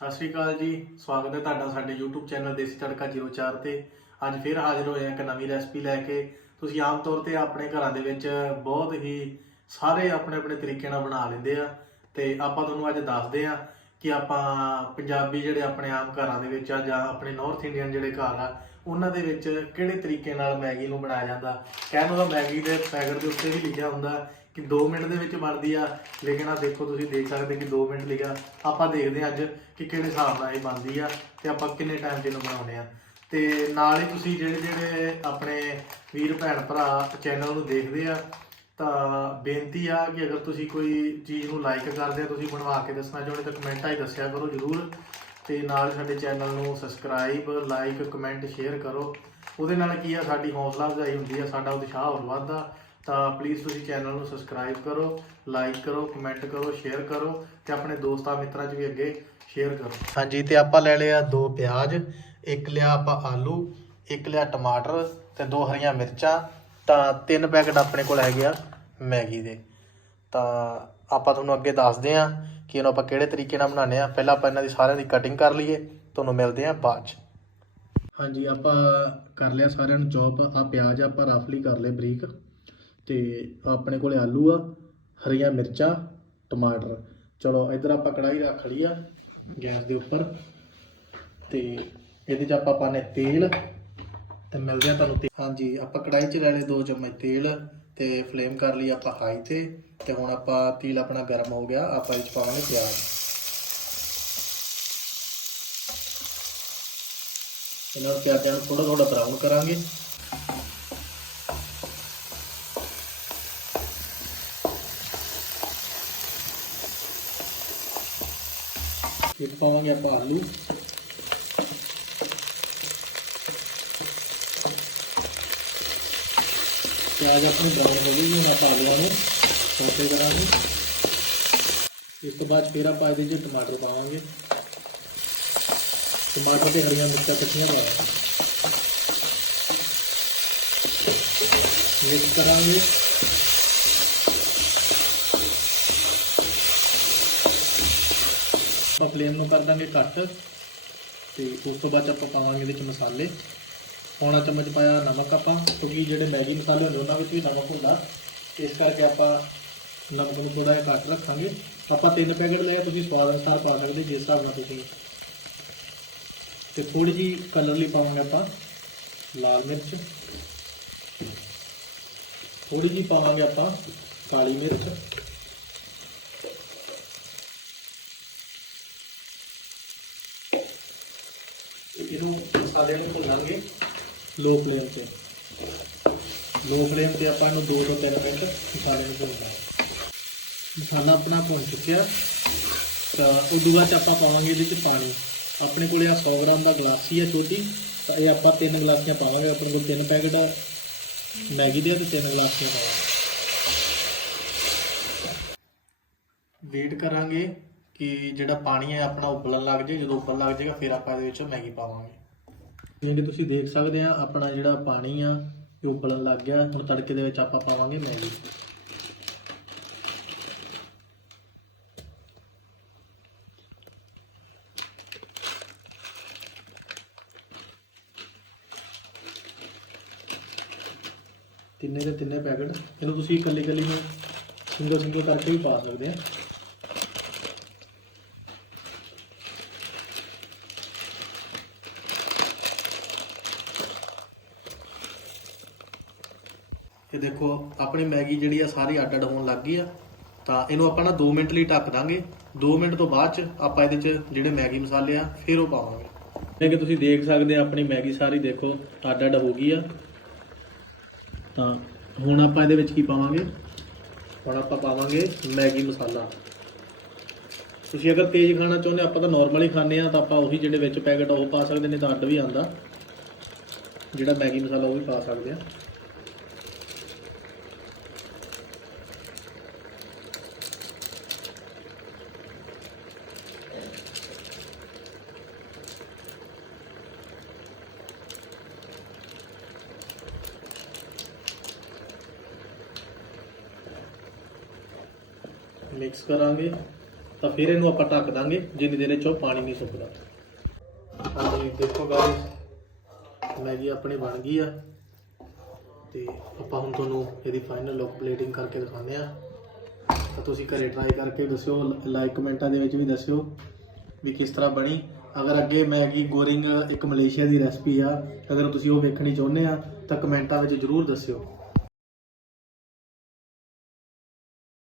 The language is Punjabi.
ਸਤਿ ਸ਼੍ਰੀ ਅਕਾਲ ਜੀ, ਸਵਾਗਤ ਹੈ ਤੁਹਾਡਾ ਸਾਡੇ YouTube ਚੈਨਲ ਦੇਸੀ ਤੜਕਾ 04 ਤੇ। ਅੱਜ ਫਿਰ ਹਾਜ਼ਰ ਹੋਏ ਹਾਂ ਇੱਕ ਨਵੀਂ ਰੈਸਪੀ ਲੈ ਕੇ। ਤੁਸੀਂ ਆਮ ਤੌਰ ਤੇ ਆਪਣੇ ਘਰਾਂ ਦੇ ਵਿੱਚ ਬਹੁਤ ਹੀ ਸਾਰੇ ਆਪਣੇ ਆਪਣੇ ਤਰੀਕੇ ਨਾਲ ਬਣਾ ਲੈਂਦੇ ਆ। ਤੇ ਆਪਾਂ ਤੁਹਾਨੂੰ ਅੱਜ ਦੱਸਦੇ ਆ ਕਿ ਆਪਾਂ ਪੰਜਾਬੀ ਜਿਹੜੇ ਆਪਣੇ ਆਮ ਘਰਾਂ ਦੇ ਵਿੱਚ ਆ ਜਾਂ ਆਪਣੇ ਨਾਰਥ ਇੰਡੀਅਨ ਜਿਹੜੇ ਘਰ ਆ, ਉਹਨਾਂ ਦੇ ਵਿੱਚ ਕਿਹੜੇ ਤਰੀਕੇ ਨਾਲ ਮੈਗੀ ਨੂੰ ਬਣਾਇਆ ਜਾਂਦਾ। ਕਹਿਣ ਦਾ ਮੈਗੀ ਦੇ ਪੈਕਟ ਦੇ ਉੱਤੇ ਵੀ ਲਿਖਿਆ ਹੁੰਦਾ। ਕਿ 2 ਮਿੰਟ ਦੇ ਵਿੱਚ ਬਣਦੀ ਆ। ਲੇਕਿਨ ਆ ਦੇਖੋ, ਤੁਸੀਂ ਦੇਖ ਸਕਦੇ ਕਿ 2 ਮਿੰਟ ਲਿਖਿਆ ਆਪਾਂ ਦੇਖਦੇ ਹਾਂ ਅੱਜ ਕਿ ਕਿਹੜੇ ਹਿਸਾਬ ਨਾਲ ਇਹ ਬਣਦੀ ਆ ਤੇ ਆਪਾਂ ਕਿੰਨੇ ਟਾਈਮ 'ਚ ਇਹਨੂੰ ਬਣਾਉਣੇ ਆ। ਤੇ ਨਾਲ ਹੀ ਤੁਸੀਂ ਜਿਹੜੇ ਜਿਹੜੇ ਆਪਣੇ ਵੀਰ, ਭੈਣ, ਭਰਾ ਚੈਨਲ ਨੂੰ ਦੇਖਦੇ ਆ, ਤਾਂ ਬੇਨਤੀ ਆ ਕਿ ਅਗਰ ਤੁਸੀਂ ਕੋਈ ਚੀਜ਼ ਨੂੰ ਲਾਈਕ ਕਰਦੇ ਆ, ਤੁਸੀਂ ਬਣਵਾ ਕੇ ਦੱਸਣਾ ਚਾਹੁੰਦੇ ਤਾਂ ਕਮੈਂਟਾਂ 'ਚ ਦੱਸਿਆ ਕਰੋ ਜਰੂਰ। ਤੇ ਨਾਲ ਸਾਡੇ ਚੈਨਲ ਨੂੰ ਸਬਸਕ੍ਰਾਈਬ ਲਾਈਕ ਕਮੈਂਟ ਸ਼ੇਅਰ ਕਰੋ। ਉਹਦੇ ਨਾਲ ਕੀ ਆ, ਸਾਡੀ ਹੌਸਲਾ ਅਫਜ਼ਾਈ ਹੁੰਦੀ ਆ, ਸਾਡਾ ਉਤਸ਼ਾਹ ਹੋਰ ਵੱਧਦਾ। ਤਾਂ ਪਲੀਜ਼ ਤੁਸੀਂ ਚੈਨਲ ਨੂੰ ਸਬਸਕ੍ਰਾਈਬ ਕਰੋ ਲਾਈਕ ਕਰੋ ਕਮੈਂਟ ਕਰੋ ਸ਼ੇਅਰ ਕਰੋ ਤੇ ਆਪਣੇ ਦੋਸਤਾਂ ਮਿੱਤਰਾਂ 'ਚ ਵੀ ਅੱਗੇ ਸ਼ੇਅਰ ਕਰੋ। ਹਾਂਜੀ, ਤੇ ਆਪਾਂ ਲੈ ਲਿਆ ਦੋ ਪਿਆਜ਼, ਇੱਕ ਲਿਆ ਆਪਾਂ ਆਲੂ, ਇੱਕ ਲਿਆ ਟਮਾਟਰ ਤੇ ਦੋ ਹਰੀਆਂ ਮਿਰਚਾਂ, ਤਾਂ ਤਿੰਨ ਪੈਕਟ ਆਪਣੇ ਕੋਲ ਹੈਗੇ ਆ ਮੈਗੀ ਦੇ। ਤਾਂ ਆਪਾਂ ਤੁਹਾਨੂੰ ਅੱਗੇ ਦੱਸਦੇ ਆ ਕਿ ਇਹਨੂੰ ਆਪਾਂ ਕਿਹੜੇ ਤਰੀਕੇ ਨਾਲ ਬਣਾਉਂਦੇ ਆ ਪਹਿਲਾਂ ਆਪਾਂ ਇਹਨਾਂ ਦੀ ਸਾਰਿਆਂ ਦੀ ਕਟਿੰਗ ਕਰ ਲਈਏ, ਤੁਹਾਨੂੰ ਮਿਲਦੇ ਆ ਬਾਅਦ ਚ। ਹਾਂਜੀ, ਆਪਾਂ ਕਰ ਲਿਆ ਸਾਰਿਆਂ ਨੂੰ ਚੌਪ ਆ ਪਿਆਜ਼ ਆਪਾਂ ਰਫਲੀ ਕਰ ਲਏ ਬਰੀਕ। ਤੇ ਆਪਣੇ ਕੋਲੇ ਆਲੂ ਆ, ਹਰੀਆਂ ਮਿਰਚਾਂ, ਟਮਾਟਰ। ਚਲੋ, ਇੱਧਰ ਆਪਾਂ ਕੜਾਈ ਰੱਖ ਲਈ ਆ, ਗੈਸ ਦੇ ਉੱਪਰ। ਤੇ ਇਹਦੇ ਚ ਆਪਾਂ ਪਾਣੇ ਤੇਲ, ਤੇ ਮਿਲਦੇ ਆ ਤੁਹਾਨੂੰ ਤੇ ਹਾਂਜੀ, ਆਪਾਂ ਕੜਾਈ 'ਚ ਲੈ ਲਏ 2 ਚਮਚ ਤੇਲ, ਤੇ ਫਲੇਮ ਕਰ ਲਈ ਆਪਾਂ ਹਾਈ ਤੇ। ਤੇ ਹੁਣ ਆਪਾਂ ਤੇਲ ਆਪਣਾ ਗਰਮ ਹੋ ਗਿਆ, ਆਪਾਂ ਇਹ 'ਚ ਪਾਵਾਂਗੇ ਪਿਆਜ਼। ਇਹਨਾਂ ਪਿਆਜ਼ਾਂ ਨੂੰ ਥੋੜਾ ਥੋੜਾ ਬਰਾਊਨ ਕਰਾਂਗੇ। ਫਿਰ ਪਾਵਾਂਗੇ ਆਪਾਂ ਆਲੂ ਪਿਆਜ਼ ਆਪਣੀ ਬਰਾਊਨ ਹੋ ਗਈ ਹੁਣ ਆਪਾਂ ਆਲੂਆਂ ਨੂੰ ਸੌਤੇ ਕਰਾਂਗੇ ਇਸ ਤੋਂ ਬਾਅਦ ਫਿਰ ਆਪਾਂ ਇਹਦੇ 'ਚ ਟਮਾਟਰ ਪਾਵਾਂਗੇ ਟਮਾਟਰ ਤੇ ਹਰੀਆਂ ਮਿਰਚਾਂ ਇਕੱਠੀਆਂ ਪਾਵਾਂਗੇ ਮਿਕਸ ਆਪਾਂ ਫਲੇਮ ਨੂੰ ਕਰ ਦਾਂਗੇ ਘੱਟ ਤੇ ਉਸ ਤੋਂ ਬਾਅਦ 'ਚ ਆਪਾਂ ਪਾਵਾਂਗੇ ਇਹਦੇ 'ਚ ਮਸਾਲੇ। ਪੌਣਾ ਚਮਚ ਪਾਇਆ ਨਮਕ ਆਪਾਂ, ਕਿਉਂਕਿ ਜਿਹੜੇ ਮੈਗੀ ਮਸਾਲੇ ਹੁੰਦੇ ਉਹਨਾਂ ਵਿੱਚ ਵੀ ਨਮਕ ਹੁੰਦਾ। ਇਸ ਕਰਕੇ ਆਪਾਂ ਨਮਕ ਨੂੰ ਥੋੜਾ ਜਿਹਾ ਘੱਟ ਰੱਖਾਂਗੇ। ਆਪਾਂ ਤਿੰਨ ਪੈਕਟ ਲਏ ਤੁਸੀਂ ਸਵਾਦ ਅਨੁਸਾਰ ਪਾ ਸਕਦੇ ਜਿਸ ਹਿਸਾਬ ਨਾਲ ਤੁਸੀਂ। ਤੇ ਥੋੜੀ ਜੀ ਕਲਰ ਲਈ ਪਾਵਾਂਗੇ ਆਪਾਂ ਲਾਲ ਮਿਰਚ। ਥੋੜੀ ਜੀ ਪਾਵਾਂਗੇ ਆਪਾਂ ਕਾਲੀ ਮਿਰਚ ਤੇ ਇਹਨੂੰ ਮਸਾਲੇ ਨੂੰ ਭੁੰਨਾਂਗੇ ਲੋ ਫਲੇਮ ਤੇ। ਲੋ ਫਲੇਮ ਤੇ ਆਪਾਂ ਇਹਨੂੰ 2 ਤੋਂ 3 ਮਿੰਟ ਮਸਾਲੇ ਨੂੰ ਭੁੰਨਣਾ ਮਸਾਲਾ ਆਪਣਾ ਭੁੰਨ ਚੁੱਕਿਆ। ਤਾਂ ਉਦੋਂ ਬਾਅਦ ਆਪਾਂ ਪਾਵਾਂਗੇ ਇਹਦੇ 'ਚ ਪਾਣੀ। ਆਪਣੇ ਕੋਲੇ ਆ 100 ਗ੍ਰਾਮ ਦਾ ਗਲਾਸੀ ਹੈ ਛੋਟੀ। ਤਾਂ ਇਹ ਆਪਾਂ ਤਿੰਨ ਗਲਾਸੀਆਂ ਪਾਵਾਂਗੇ। ਆਪਣੇ ਕੋਲ ਤਿੰਨ ਪੈਕਟ ਮੈਗੀ ਦੇ ਤੇ ਤਿੰਨ ਗਲਾਸੀਆਂ ਪਾਵਾਂਗੇ। ਵੇਟ ਕਰਾਂਗੇ ਕਿ ਜਿਹੜਾ ਪਾਣੀ ਹੈ ਆਪਣਾ ਉਬਲਣ ਲੱਗ ਜੇ ਜਦੋਂ ਉਬਲਣ ਲੱਗ ਜਾਏਗਾ, ਫਿਰ ਆਪਾਂ ਇਹਦੇ ਵਿੱਚ ਮੈਗੀ ਪਾਵਾਂਗੇ। ਜਿਵੇਂ ਕਿ ਤੁਸੀਂ ਦੇਖ ਸਕਦੇ ਆ, ਆਪਣਾ ਜਿਹੜਾ ਪਾਣੀ ਆ, ਇਹ ਉਬਲਣ ਲੱਗ ਗਿਆ। ਹੁਣ ਤੜਕੇ ਦੇ ਵਿੱਚ ਆਪਾਂ ਪਾਵਾਂਗੇ ਮੈਗੀ। ਤਿੰਨੇ ਦੇ ਤਿੰਨੇ ਪੈਕਟ। ਇਹਨੂੰ ਤੁਸੀਂ ਇਕੱਲੀ ਇਕੱਲੀ ਨੂੰ ਸਿੰਗਲ ਸਿੰਗਲ ਕਰਕੇ ਵੀ ਪਾ ਸਕਦੇ ਆ। ਇਹ ਦੇਖੋ, ਆਪਣੀ ਮੈਗੀ ਜਿਹੜੀ ਆ ਸਾਰੀ ਅੱਡ ਅੱਡ ਹੋਣ ਲੱਗ ਗਈ ਆ। ਤਾਂ ਇਹਨੂੰ ਆਪਾਂ ਨਾ 2 ਮਿੰਟ ਲਈ ਢੱਕ ਦਾਂਗੇ। 2 ਮਿੰਟ ਤੋਂ ਬਾਅਦ ਚ ਆਪਾਂ ਇਹਦੇ ਚ ਜਿਹੜੇ ਮੈਗੀ ਮਸਾਲੇ ਆ, ਫਿਰ ਉਹ ਪਾਵਾਂਗੇ। ਜਿਵੇਂ ਕਿ ਤੁਸੀਂ ਦੇਖ ਸਕਦੇ ਆ, ਆਪਣੀ ਮੈਗੀ ਸਾਰੀ ਦੇਖੋ ਅੱਡ ਅੱਡ ਹੋ ਗਈ ਆ। ਤਾਂ ਹੁਣ ਆਪਾਂ ਇਹਦੇ ਵਿੱਚ ਕੀ ਪਾਵਾਂਗੇ? ਹੁਣ ਆਪਾਂ ਪਾਵਾਂਗੇ ਮੈਗੀ ਮਸਾਲਾ। ਤੁਸੀਂ ਅਗਰ ਤੇਜ਼ ਖਾਣਾ ਚਾਹੁੰਦੇ ਆਪਾਂ ਤਾਂ ਨਾਰਮਲ ਹੀ ਖਾਂਦੇ ਆ, ਤਾਂ ਆਪਾਂ ਉਹੀ ਜਿਹੜੇ ਵਿੱਚ ਪੈਕਟ ਉਹ ਪਾ ਸਕਦੇ ਨੇ, ਤਾਂ ਅੱਡ ਵੀ ਆਂਦਾ ਜਿਹੜਾ ਮੈਗੀ ਮਸਾਲਾ ਉਹ ਵੀ ਪਾ ਸਕਦੇ ਆ। ਮਿਕਸ ਕਰਾਂਗੇ, ਤਾਂ ਫਿਰ ਇਹਨੂੰ ਆਪਾਂ ਢੱਕ ਦਾਂਗੇ, ਜਿੰਨੀ ਦੇਰ ਇਹ ਚੋਂ ਪਾਣੀ ਨਹੀਂ ਸੁੱਕਦਾ। ਹਾਂਜੀ, ਦੇਖੋ ਗਾਇਸ ਮੈਗੀ ਆਪਣੀ ਬਣ ਗਈ ਆ। ਤੇ ਆਪਾਂ ਹੁਣ ਤੁਹਾਨੂੰ ਇਹਦੀ ਫਾਈਨਲ ਲੁੱਕ ਪਲੇਟਿੰਗ ਕਰਕੇ ਦਿਖਾਉਂਦੇ ਆ। ਤਾਂ ਤੁਸੀਂ ਘਰੇ ਟਰਾਈ ਕਰਕੇ ਦੱਸਿਓ ਲਾਈਕ ਕਮੈਂਟਾਂ ਦੇ ਵਿੱਚ ਵੀ ਦੱਸਿਓ ਵੀ ਕਿਸ ਤਰ੍ਹਾਂ ਬਣੀ। ਅਗਰ ਅੱਗੇ ਮੈਗੀ ਗੋਰਿੰਗ ਇੱਕ ਮਲੇਸ਼ੀਆ ਦੀ ਰੈਸਪੀ ਆ, ਅਗਰ ਤੁਸੀਂ ਉਹ ਵੇਖਣੀ ਚਾਹੁੰਦੇ ਆ, ਤਾਂ ਕਮੈਂਟਾਂ ਵਿੱਚ ਜਰੂਰ ਦੱਸਿਓ।